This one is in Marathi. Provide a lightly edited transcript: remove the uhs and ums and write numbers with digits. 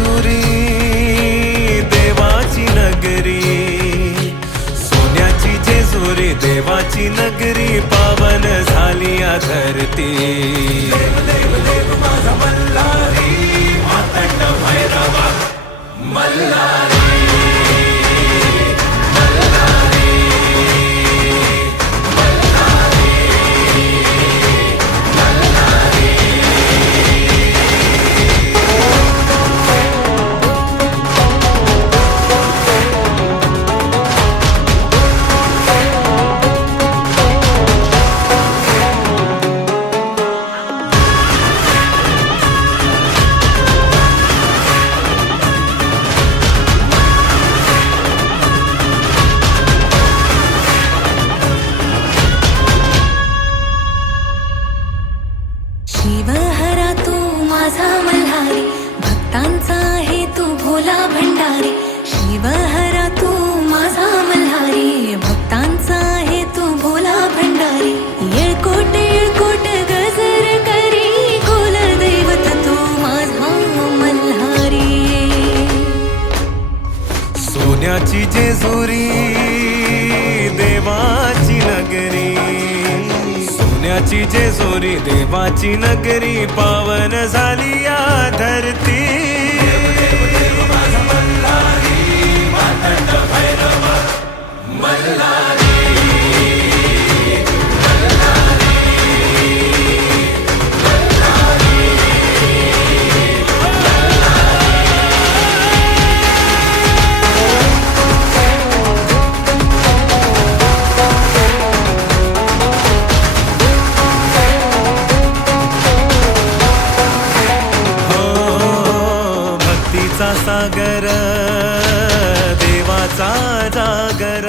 जेजुरी देवाची नगरी, सोन्याची जेजुरी देवाची नगरी, पावन झाली या धरती। देव देव देव माझा मल्हारी, मातंड भैरवा मल्हारी। शिवहरा तू माझा मल्हारी, भक्तांचा आहे तू भोला भंडारी। शिवहरा तू माझा मल्हारी, भक्तांचा आहे तू भोला भंडारी। येळकोट येळकोट गजर करी, कुल दैवत तू माझा मल्हारी। सोन्याची जेजुरी देवाची नगरी, सोन्याची जेजुरी देवाची नगरी, पावन झाली या धरती। देव देव माझा मल्हारी, मातंड भैरवा मल्हारी। सागर देवाचा जागर,